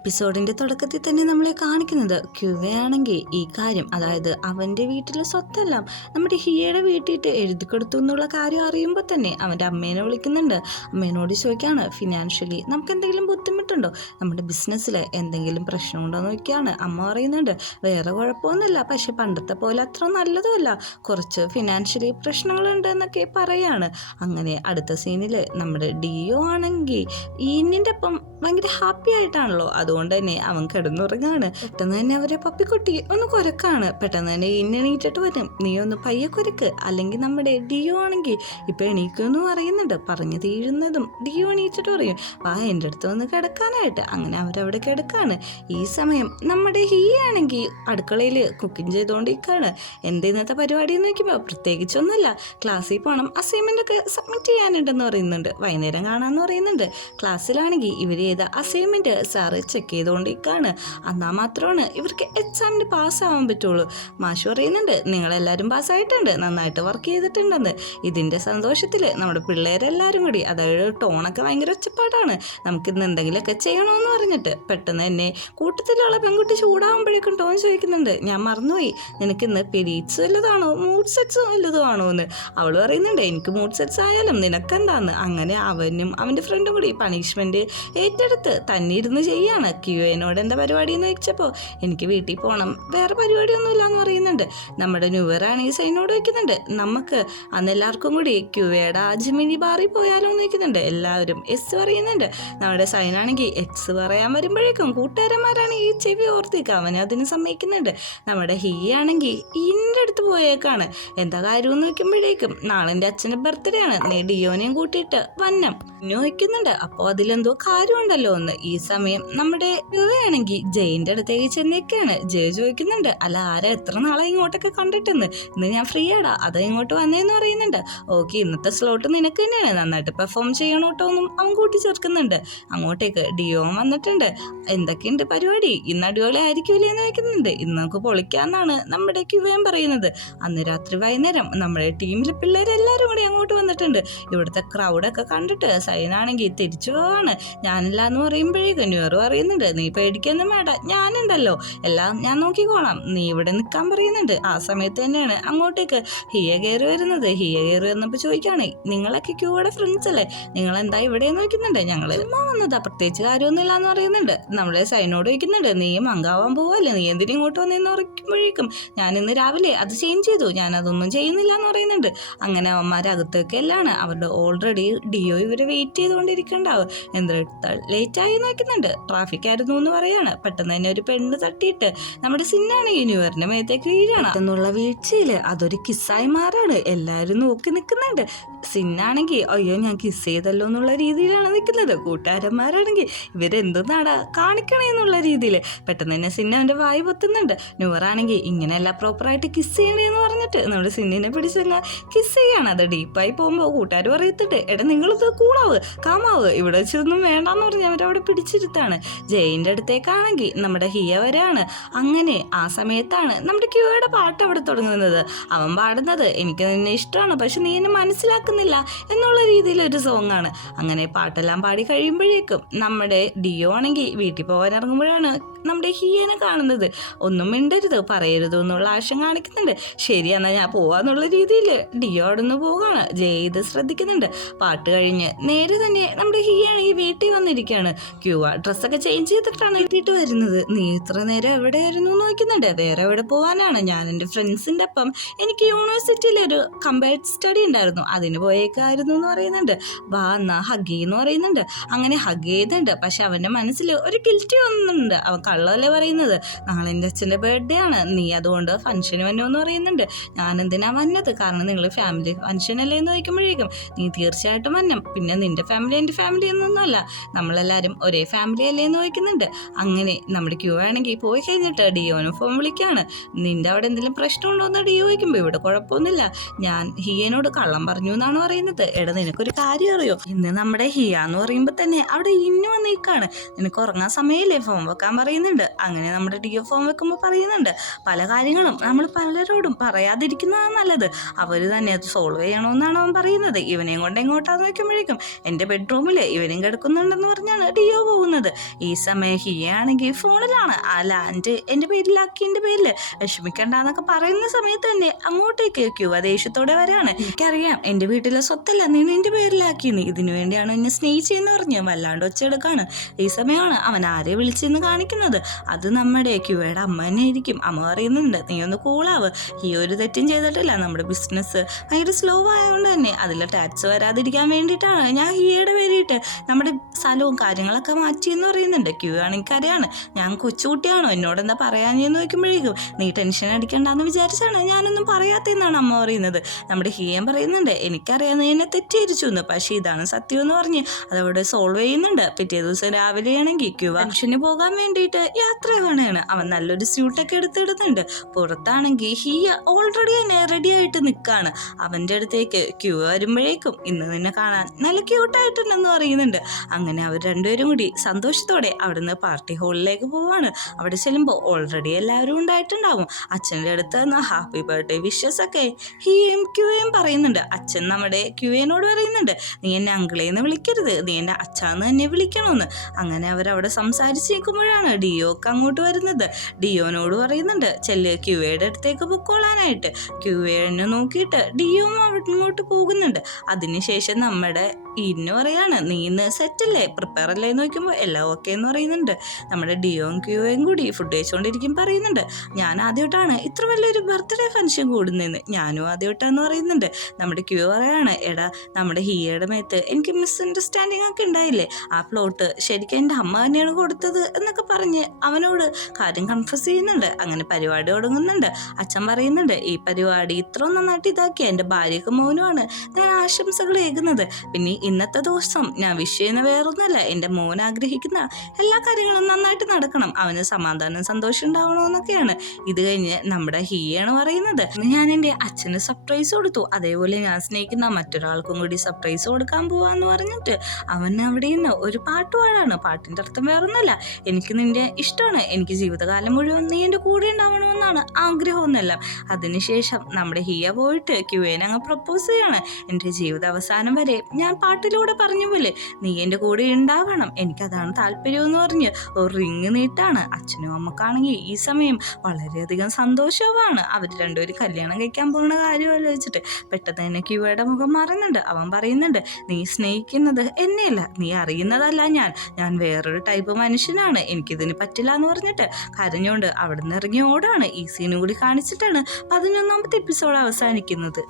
എപ്പിസോഡിന്റെ തുടക്കത്തിൽ തന്നെ നമ്മളെ കാണിക്കുന്നത് ക്യുവയാണെങ്കിൽ ഈ കാര്യം, അതായത് അവന്റെ വീട്ടിലെ സ്വത്തെല്ലാം നമ്മുടെ ഹിയയുടെ വീട്ടിട്ട് എഴുതി കൊടുത്തു എന്നുള്ള കാര്യം അറിയുമ്പോൾ തന്നെ അവന്റെ അമ്മേനെ വിളിക്കുന്നുണ്ട്. അമ്മേനോട് ചോദിക്കുകയാണ്, ഫിനാൻഷ്യലി നമുക്ക് എന്തെങ്കിലും ബുദ്ധിമുട്ടുണ്ടോ, നമ്മുടെ ബിസിനസ്സിൽ എന്തെങ്കിലും പ്രശ്നമുണ്ടോ എന്ന് നോക്കിയാണ്. അമ്മ പറയുന്നുണ്ട്, വേറെ കുഴപ്പമൊന്നുമില്ല, പക്ഷെ പണ്ടത്തെ പോലെ അത്ര നല്ലതുമല്ല, കുറച്ച് ഫിനാൻഷ്യലി പ്രശ്നങ്ങളുണ്ട് എന്നൊക്കെ പറയാണ്. അങ്ങനെ അടുത്ത സീനിൽ നമ്മുടെ ഡിയോ ആണെങ്കിൽ ഈന്നിൻ്റെ ഒപ്പം ഭയങ്കര ഹാപ്പി ആയിട്ടാണല്ലോ, അതുകൊണ്ട് തന്നെ അവൻ കിടന്നുറങ്ങാണ്. പെട്ടെന്ന് തന്നെ അവരെ പപ്പിക്കുട്ടി ഒന്ന് കുരക്കാണ്. പെട്ടെന്ന് തന്നെ എണീറ്റിട്ട് വരും, നീ ഒന്ന് പയ്യെ കുരക്ക്, അല്ലെങ്കിൽ നമ്മുടെ ഡിയോ ആണെങ്കിൽ ഇപ്പൊ എണീക്കുമെന്ന് പറയുന്നുണ്ട്. പറഞ്ഞു തീരുന്നതും ഡിയോ എണീറ്റിട്ട് പറയും, വാ എൻ്റെ അടുത്ത് വന്ന് കിടക്കാനായിട്ട്. അങ്ങനെ അവരവിടെ കിടക്കാണ്. ഈ സമയം നമ്മുടെ ആണെങ്കിൽ അടുക്കളയിൽ കുക്കിംഗ് ചെയ്തുകൊണ്ടിരിക്കുകയാണ്. എന്ത് ഇന്നത്തെ പരിപാടി എന്ന് നോക്കുമ്പോൾ പ്രത്യേകിച്ചൊന്നുമല്ല, ക്ലാസ്സിൽ പോകണം, അസൈൻമെൻ്റ് ഒക്കെ സബ്മിറ്റ് ചെയ്യാനുണ്ടെന്ന് പറയുന്നുണ്ട്, വൈകുന്നേരം കാണാമെന്ന് പറയുന്നുണ്ട്. ക്ലാസ്സിലാണെങ്കിൽ ഇവർ ചെയ്ത അസൈൻമെൻറ്റ് സാറ് ചെക്ക് ചെയ്തുകൊണ്ടിരിക്കുകയാണ്. എന്നാൽ മാത്രമാണ് ഇവർക്ക് എക്സാമിന് പാസ്സാവാൻ പറ്റുള്ളൂ. മാഷ് പറയുന്നുണ്ട്, നിങ്ങളെല്ലാവരും പാസ്സായിട്ടുണ്ട്, നന്നായിട്ട് വർക്ക് ചെയ്തിട്ടുണ്ടെന്ന്. ഇതിൻ്റെ സന്തോഷത്തിൽ നമ്മുടെ പിള്ളേരെല്ലാവരും കൂടി, അതായത് ടോണൊക്കെ ഭയങ്കര ഒച്ചപ്പാടാണ്, നമുക്കിന്ന് എന്തെങ്കിലുമൊക്കെ ചെയ്യണമെന്ന് പറഞ്ഞിട്ട്. പെട്ടെന്ന് തന്നെ കൂട്ടത്തിലുള്ള പെൺകുട്ടി ചൂടാകുമ്പോഴേക്കും ടോൺ ചോദിക്കുന്നുണ്ട്, ഞാൻ മറന്നുപോയി, നിനക്കിന്ന് പീരീഡ്സ് വല്ലതാണോ മൂഡ് സെറ്റ്സ് വല്ലതുമാണോ എന്ന്. അവൾ പറയുന്നുണ്ട്, എനിക്ക് മൂഡ് സെറ്റ്സ് ആയാലും നിനക്കെന്താന്ന്. അങ്ങനെ അവനും അവൻ്റെ ഫ്രണ്ടും കൂടി പണിഷ്മെൻറ്റ് ഏറ്റെടുത്ത് തന്നെ ഇരുന്ന് ചെയ്യാണ്. ക്യുവനോട് എന്താ പരിപാടി എന്ന് വെച്ചപ്പോൾ എനിക്ക് വീട്ടിൽ പോകണം, വേറെ പരിപാടിയൊന്നുമില്ല എന്ന് പറയുന്നുണ്ട്. നമ്മുടെ ന്യൂവറാണെങ്കിൽ സൈനോട് വയ്ക്കുന്നുണ്ട്, നമുക്ക് അന്ന് എല്ലാവർക്കും കൂടി ക്യുവയുടെ ആ ജിമിനി ബാറിൽ പോയാലോ എന്ന് വയ്ക്കുന്നുണ്ട്. എല്ലാവരും എസ് പറയുന്നുണ്ട്. നമ്മുടെ സൈനാണെങ്കിൽ എക്സ് പറയാൻ വരുമ്പോഴേക്കും കൂട്ടുകാരന്മാരാണ് ഈ ചെവി ഓർത്തിക്കുക, അവൻ അതിന് സമ്മതിക്കുന്നുണ്ട്. നമ്മുടെ ഹീ ആണെങ്കിൽ ഇതിൻ്റെ അടുത്ത് പോയേക്കാണ്. എന്താ കാര്യം എന്ന് വെക്കുമ്പോഴേക്കും നാളെ എൻ്റെ അച്ഛൻ്റെ ബർത്ത്ഡേ ആണ്, നീ ഡിയോനെയും കൂട്ടിയിട്ട് വന്നം വയ്ക്കുന്നുണ്ട്. അപ്പോൾ അതിലെന്തോ കാര്യമുണ്ടല്ലോ എന്ന്. ഈ സമയം നമ്മുടെ യുവയാണെങ്കിൽ ജയിൻ്റെ അടുത്തേക്ക് ചെന്നേക്കാണ്. ജയ് ചോദിക്കുന്നുണ്ട്, അല്ല ആരാ എത്ര നാളെ ഇങ്ങോട്ടൊക്കെ കണ്ടിട്ടെന്ന്, ഇന്ന് ഞാൻ ഫ്രീ ആടാ, അതാ ഇങ്ങോട്ട് വന്നേന്ന് പറയുന്നുണ്ട്. ഓക്കെ, ഇന്നത്തെ സ്ലോട്ട് നിനക്ക് തന്നെയാണ്, നന്നായിട്ട് പെർഫോം ചെയ്യണം കേട്ടോ എന്നും അവൻ കൂട്ടിച്ചേർക്കുന്നുണ്ട്. അങ്ങോട്ടേക്ക് ഡിയോ വന്നിട്ടുണ്ട്. എന്തൊക്കെയുണ്ട് പരിപാടി, ഇന്ന് അടിപൊളി ആയിരിക്കില്ലേ എന്ന് ചോദിക്കുന്നുണ്ട്. ഇന്ന് നമുക്ക് പൊളിക്കാന്നാണ് നമ്മുടെ ക്യുവയും പറയുന്നത്. അന്ന് രാത്രി വൈകുന്നേരം നമ്മുടെ ടീമിലെ പിള്ളേരെല്ലാവരും കൂടി അങ്ങോട്ട് വന്നിട്ടുണ്ട്. ഇവിടുത്തെ ക്രൗഡൊക്കെ കണ്ടിട്ട് സൈനാണെങ്കിൽ തിരിച്ചു പോവാണ്. ഞാനില്ല എന്ന് പറയുമ്പോഴേക്കും ന്യൂർ പറയുന്നുണ്ട്, നീ പേടിക്കൊന്നും വേണ്ട, ഞാനുണ്ടല്ലോ, എല്ലാം ഞാൻ നോക്കിക്കോളാം, നീ ഇവിടെ നിൽക്കാൻ പറയുന്നുണ്ട്. ആ സമയത്ത് തന്നെയാണ് അങ്ങോട്ടേക്ക് ഹിയ കയറി വരുന്നത്. ഹിയ കയറി വന്നപ്പോൾ ചോദിക്കുകയാണ്, നിങ്ങളൊക്കെ ക്യൂയുടെ ഫ്രണ്ട്സ് അല്ലേ, നിങ്ങളെന്താ ഇവിടെ നോക്കുന്നുണ്ട്. ഞങ്ങൾ വന്നതാ, പ്രത്യേകിച്ച് കാര്യമൊന്നുമില്ല എന്ന് പറയുന്നുണ്ട്. നമ്മളെ സൈനോട് ചോദിക്കുന്നുണ്ട്, നീ മങ്കാവാൻ പോവല്ലേ, നീ എന്തിനും ഇങ്ങോട്ട് വന്നെന്ന് പറയുമ്പോഴേക്കും ഞാൻ ഇന്ന് രാവിലെ അത് ചേഞ്ച് ചെയ്തു, ഞാനതൊന്നും ചെയ്യുന്നില്ല എന്ന് പറയുന്നുണ്ട്. അങ്ങനെ അവന്മാരകത്തൊക്കെ എല്ലാമാണ്. അവരുടെ ഓൾറെഡി ഡിയോ ഇവരെ വെയിറ്റ് ചെയ്തുകൊണ്ടിരിക്കണ്ടാവും. എന്തെടുത്താൽ ലേറ്റായി നോക്കുന്നുണ്ട്, ട്രാഫിക് ആയിരുന്നു എന്ന് പറയാണ്. പെട്ടെന്ന് തന്നെ ഒരു പെണ്ണ് തട്ടിയിട്ട് നമ്മുടെ സിന്നാണ് യൂണിവറിന്റെ മേത്തേക്ക് വീഴാണ്. എന്നുള്ള വീഴ്ചയിൽ അതൊരു കിസ്സായി മാറാണ്. എല്ലാവരും നോക്കി നിൽക്കുന്നുണ്ട്. സിന്നാണെങ്കിൽ അയ്യോ ഞാൻ കിസ് ചെയ്തല്ലോ എന്നുള്ള രീതിയിലാണ് നിൽക്കുന്നത്. കൂട്ടുകാരന്മാരാണെങ്കിൽ ഇവരെന്തൊന്നാടാ കാണിക്കണേ എന്നുള്ള രീതിയിൽ പെട്ടെന്ന് തന്നെ സിന്ന അവൻ്റെ വായി പൊത്തുന്നുണ്ട്. ന്യൂറാണെങ്കിൽ ഇങ്ങനെയല്ല പ്രോപ്പറായിട്ട് കിസ് ചെയ്യണേ എന്ന് പറഞ്ഞിട്ട് നമ്മുടെ സിന്നിനെ പിടിച്ചങ്ങ് കിസ് ചെയ്യാണ്. അത് ഡീപ്പായി പോകുമ്പോൾ കൂട്ടുകാർ പറയത്തിട്ട്, എടാ നിങ്ങളിത് കൂളാവ് കാമാവ്, ഇവിടെ വെച്ചൊന്നും വേണ്ടാന്ന് പറഞ്ഞ് അവരവിടെ പിടിച്ചിരുത്താണ്. ജയിൻ്റെ അടുത്തേക്കാണെങ്കിൽ നമ്മുടെ ഹിയ വരെയാണ്. അങ്ങനെ ആ സമയത്താണ് നമ്മുടെ ക്യൂയുടെ പാട്ട് അവിടെ തുടങ്ങുന്നത്. അവൻ പാടുന്നത് എനിക്ക് നിന്നെ ഇഷ്ടമാണ്, പക്ഷെ നീ എന്നെ മനസ്സിലാക്കുന്നില്ല എന്നുള്ള രീതിയിലൊരു സോങ് ആണ്. അങ്ങനെ പാട്ടെല്ലാം പാടി കഴിയുമ്പോഴേക്കും നമ്മുടെ ഡിയോ ആണെങ്കിൽ വീട്ടിൽ പോകാൻ ഇറങ്ങുമ്പോഴാണ് നമ്മുടെ ഹിയനെ കാണുന്നത്. ഒന്നും മിണ്ടരുത് പറയരുത് എന്നുള്ള ആശം കാണിക്കുന്നുണ്ട്. ശരി എന്നാൽ ഞാൻ പോവാന്നുള്ള രീതിയിൽ ഡിയോ അവിടെ നിന്ന് പോവുകയാണ്. ജയ് ഇത് ശ്രദ്ധിക്കുന്നുണ്ട്. പാട്ട് കഴിഞ്ഞ് നേരെ തന്നെ നമ്മുടെ ഹിയാണെങ്കിൽ വീട്ടിൽ വന്നിരിക്കുകയാണ്. ക്യൂവ ഡ്രസ്സൊക്കെ ചേഞ്ച് ചെയ്തിട്ടാണ് എത്തിയിട്ട് വരുന്നത്. നീ ഇത്ര നേരം എവിടെയായിരുന്നു എന്ന് നോക്കുന്നുണ്ട്. വേറെ എവിടെ പോകാനാണ്, ഞാൻ എൻ്റെ ഫ്രണ്ട്സിൻ്റെ ഒപ്പം എനിക്ക് യൂണിവേഴ്സിറ്റിയിലൊരു കമ്പയർഡ് സ്റ്റഡി ഉണ്ടായിരുന്നു, അതിന് പോയേക്കായിരുന്നു എന്ന് പറയുന്നുണ്ട്. വാ എന്നാ ഹഗ് എന്ന് പറയുന്നുണ്ട്. അങ്ങനെ ഹഗ് ചെയ്യുന്നുണ്ട്. പക്ഷെ അവൻ്റെ മനസ്സിൽ ഒരു ഗിൽറ്റി വന്നിട്ടുണ്ട്. അവൻ കള്ളല്ലേ പറയുന്നത്, നാളെ എൻ്റെ അച്ഛൻ്റെ ബർത്ത്ഡേ ആണ്, നീ അതുകൊണ്ട് ഫംഗ്ഷന് വന്നുവെന്ന് പറയുന്നുണ്ട്. ഞാൻ എന്തിനാ വന്നത്, കാരണം നിങ്ങൾ ഫാമിലി ഫംഗ്ഷൻ അല്ലേ എന്ന് ചോദിക്കുമ്പോഴേക്കും നീ തീർച്ചയായിട്ടും വന്നം, പിന്നെ നിൻ്റെ ഫാമിലി എൻ്റെ ഫാമിലി എന്നൊന്നുമല്ല, നമ്മളെല്ലാവരും ഒരേ ഫാമിലി അല്ലേ എന്ന് ചോദിക്കുന്നുണ്ട്. അങ്ങനെ നമ്മുടെ ക്യൂ ആണെങ്കിൽ പോയി കഴിഞ്ഞിട്ട് ഡിയോനെ ഫോൺ വിളിക്കുകയാണ്. നിൻ്റെ അവിടെ എന്തെങ്കിലും പ്രശ്നമുണ്ടോ എന്ന് ഡിയോ ചോദിക്കുമ്പോൾ ഇവിടെ കുഴപ്പമൊന്നുമില്ല, ഞാൻ ഹിയനോട് കള്ളം പറഞ്ഞു എന്നാണ് പറയുന്നത്. എടാ നിനക്കൊരു കാര്യം അറിയോ, ഇന്ന് നമ്മുടെ ഹിയ എന്ന് പറയുമ്പോൾ തന്നെ അവിടെ ഇന്നു വന്നേക്കാണ്, നിനക്ക് ഉറങ്ങാൻ സമയമില്ലേ ഫോൺ വെക്കാൻ പറയുന്നത് പറയുന്നുണ്ട്. അങ്ങനെ നമ്മുടെ ഡിയോ ഫോം വെക്കുമ്പോൾ പറയുന്നുണ്ട്, പല കാര്യങ്ങളും നമ്മൾ പലരോടും പറയാതിരിക്കുന്നതാണ് നല്ലത്, അവർ തന്നെ അത് സോൾവ് ചെയ്യണമെന്നാണ് അവൻ പറയുന്നത്. ഇവനെയും കൊണ്ട് എങ്ങോട്ടാന്ന് വെക്കുമ്പോഴേക്കും എൻ്റെ ബെഡ്റൂമിൽ ഇവനും കിടക്കുന്നുണ്ടെന്ന് പറഞ്ഞാണ് ഡിയോ പോകുന്നത്. ഈ സമയം ഹിയാണെങ്കിൽ ഫോണിലാണ്. ആ ലാൻഡ് എൻ്റെ പേരിലാക്കിയതിൻ്റെ പേരിൽ വിഷമിക്കണ്ടെന്നൊക്കെ പറയുന്ന സമയത്ത് തന്നെ അങ്ങോട്ടേക്ക് ക്യുവ ദേഷ്യത്തോടെ വരാണ്. എനിക്കറിയാം എൻ്റെ വീട്ടിലെ സ്വത്തല്ല നീ നിന്റെ പേരിലാക്കിയെന്ന്, ഇതിനു വേണ്ടിയാണ് എന്നെ സ്നേഹിച്ചെന്ന് പറഞ്ഞ് വല്ലാണ്ട് ഒച്ചെടുക്കാണ്. ഈ സമയമാണ് അവൻ ആരെ വിളിച്ചെന്ന് കാണിക്കുന്നത്. അത് നമ്മുടെ ക്യുവയുടെ അമ്മ തന്നെ ആയിരിക്കും. അമ്മ പറയുന്നുണ്ട്, നീ ഒന്ന് കൂളാവ്, ഈ ഒരു തെറ്റും ചെയ്തിട്ടില്ല, നമ്മുടെ ബിസിനസ് ഭയങ്കര സ്ലോ ആയതുകൊണ്ട് തന്നെ അതിൽ ടാക്സ് വരാതിരിക്കാൻ വേണ്ടിയിട്ടാണ് ഞാൻ ഹിയയുടെ പേരിട്ട് നമ്മുടെ സ്ഥലവും കാര്യങ്ങളൊക്കെ മാറ്റിയെന്ന് പറയുന്നുണ്ട്. ക്യൂ ആണെങ്കിൽ അറിയാണ്, ഞാൻ കൊച്ചുകുട്ടിയാണോ എന്നോട് എന്താ പറയാഞ്ഞെന്ന് ചോദിക്കുമ്പോഴേക്കും നീ ടെൻഷൻ അടിക്കണ്ടെന്ന് വിചാരിച്ചാണ് ഞാനൊന്നും പറയാത്തതെന്നാണ് അമ്മ പറയുന്നത്. നമ്മുടെ ഹിയൻ പറയുന്നുണ്ട്, എനിക്കറിയാം നീ എന്നെ തെറ്റിദ്ധരിച്ചു എന്ന്, പക്ഷേ ഇതാണ് സത്യം എന്ന് പറഞ്ഞ് അതവിടെ സോൾവ് ചെയ്യുന്നുണ്ട്. പിറ്റേ ദിവസം രാവിലെ ആണെങ്കിൽ ക്യൂ ഫംഗ്ഷന് പോകാൻ വേണ്ടിയിട്ട് യാത്രയാണ്. അവൻ നല്ലൊരു സ്യൂട്ടൊക്കെ എടുത്തിടുന്നുണ്ട്. പുറത്താണെങ്കിൽ ഹിയ ഓൾറെഡി തന്നെ റെഡി ആയിട്ട് നിൽക്കുകയാണ്. അവൻ്റെ അടുത്തേക്ക് ക്യൂ വരുമ്പോഴേക്കും ഇന്ന് നിന്നെ കാണാൻ നല്ല ക്യൂട്ടായിട്ടുണ്ടെന്ന് പറയുന്നുണ്ട്. അങ്ങനെ അവർ രണ്ടുപേരും കൂടി സന്തോഷത്തോടെ അവിടുന്ന് പാർട്ടി ഹാളിലേക്ക് പോവാണ്. അവിടെ ചെല്ലുമ്പോൾ ഓൾറെഡി എല്ലാവരും ഉണ്ടായിട്ടുണ്ടാവും. അച്ഛൻ്റെ അടുത്ത് നിന്ന് ഹാപ്പി ബർത്ത്ഡേ വിഷസ് ഒക്കെ ഹിയയും ക്യൂയും പറയുന്നുണ്ട്. അച്ഛൻ നമ്മുടെ ക്യൂവിനോട് പറയുന്നുണ്ട്, നീ എന്നെ അങ്കിളേന്ന് വിളിക്കരുത്, നീ എന്നെ അച്ഛാന്ന് തന്നെ വിളിക്കണമെന്ന്. അങ്ങനെ അവരവിടെ സംസാരിച്ച് നിൽക്കുമ്പോഴാണ് ഡിയോ ഒക്കെ അങ്ങോട്ട് വരുന്നത്. ഡിയോനോട് പറയുന്നുണ്ട്, ചെല്ല് ക്യൂവയുടെ അടുത്തേക്ക് പൊക്കോളാനായിട്ട്. ക്യൂവേനെ നോക്കിയിട്ട് ഡിയോയും അങ്ങോട്ട് പോകുന്നുണ്ട്. അതിനുശേഷം നമ്മുടെ ഇന്ന് പറയാണ്, നീ ഇന്ന് സെറ്റല്ലേ, പ്രിപ്പയർ അല്ലേ എന്ന് നോക്കുമ്പോൾ എല്ലാം ഓക്കെ എന്ന് പറയുന്നുണ്ട്. നമ്മുടെ ഡിയോയും ക്യൂയും കൂടി ഫുഡ് കഴിച്ചുകൊണ്ടിരിക്കും പറയുന്നുണ്ട്, ഞാൻ ആദ്യമായിട്ടാണ് ഇത്ര വലിയൊരു ബർത്ത്ഡേ ഫംഗ്ഷൻ കൂടുന്നതെന്ന്, ഞാനും ആദ്യമായിട്ടാന്ന് പറയുന്നുണ്ട്. നമ്മുടെ ക്യൂ പറയാണ്, എടാ നമ്മുടെ ഹിയയുടെ മേത്ത് എനിക്ക് മിസ്അണ്ടർസ്റ്റാൻഡിങ് ഒക്കെ ഉണ്ടായില്ലേ, ആ പ്ലോട്ട് ശരിക്കും എൻ്റെ അമ്മ തന്നെയാണ് കൊടുത്തത് എന്നൊക്കെ പറഞ്ഞ് അവനോട് കാര്യം കൺഫ്യൂസ് ചെയ്യുന്നുണ്ട്. അങ്ങനെ പരിപാടി തുടങ്ങുന്നുണ്ട്. അച്ഛൻ പറയുന്നുണ്ട്, ഈ പരിപാടി ഇത്ര നന്നായിട്ട് ഇതാക്കിയ എൻ്റെ ഭാര്യക്കും മോനുമാണ് ഞാൻ ആശംസകൾ ഏകുന്നത്. പിന്നെ ഇന്നത്തെ ദിവസം ഞാൻ വിഷ് ചെയ്യുന്ന വേറൊന്നുമല്ല, എൻ്റെ മോൻ ആഗ്രഹിക്കുന്ന എല്ലാ കാര്യങ്ങളും നന്നായിട്ട് നടക്കണം, അവന് സമാധാനം സന്തോഷം ഉണ്ടാവണമെന്നൊക്കെയാണ്. ഇത് കഴിഞ്ഞ് നമ്മുടെ ഹിയാണ് പറയുന്നത്, ഞാൻ എൻ്റെ അച്ഛന് സർപ്രൈസ് കൊടുത്തു, അതേപോലെ ഞാൻ സ്നേഹിക്കുന്ന മറ്റൊരാൾക്കും കൂടി സർപ്രൈസ് കൊടുക്കാൻ പോവാന്ന് പറഞ്ഞിട്ട് അവൻ അവിടെ നിന്ന് ഒരു പാട്ട് പാടാണ്. പാട്ടിൻ്റെ അർത്ഥം വേറൊന്നുമല്ല, എനിക്ക് നിന്റെ ഇഷ്ടമാണ്, എനിക്ക് ജീവിതകാലം മുഴുവൻ നീ എൻ്റെ കൂടെ ഉണ്ടാവണമെന്നാണ് ആഗ്രഹമൊന്നുമല്ല. അതിനുശേഷം നമ്മുടെ ഹിയ പോയിട്ട് ക്യൂവിനെ അങ്ങ് പ്രപ്പോസ് ചെയ്യാണ്. എൻ്റെ ജീവിത അവസാനം വരെ ഞാൻ പാട്ടിലൂടെ പറഞ്ഞ പോലെ നീ എൻ്റെ കൂടെ ഉണ്ടാവണം, എനിക്കതാണ് താല്പര്യം എന്ന് പറഞ്ഞ് ഒരു റിങ് നീട്ടാണ്. അച്ഛനും അമ്മക്കാണെങ്കിൽ ഈ സമയം വളരെയധികം സന്തോഷമാണ്. അവർ രണ്ടുപേരും കല്യാണം കഴിക്കാൻ പോകുന്ന കാര്യം ആലോചിച്ചിട്ട് പെട്ടെന്ന് തന്നെ ക്യൂയുടെ മുഖം മാറുന്നുണ്ട്. അവൻ പറയുന്നുണ്ട്, നീ സ്നേഹിക്കുന്നത് എന്നെയല്ല, നീ അറിയുന്നതല്ല, ഞാൻ വേറൊരു ടൈപ്പ് മനുഷ്യനാണ്, എനിക്കിതിന് പറ്റില്ല എന്ന് പറഞ്ഞിട്ട് കരഞ്ഞുകൊണ്ട് അവിടെ നിന്ന് ഇറങ്ങി ഓടാണ്. ഈ സീനും കൂടി കാണിച്ചിട്ടാണ് 11ാമത്തെ എപ്പിസോഡ് അവസാനിക്കുന്നത്.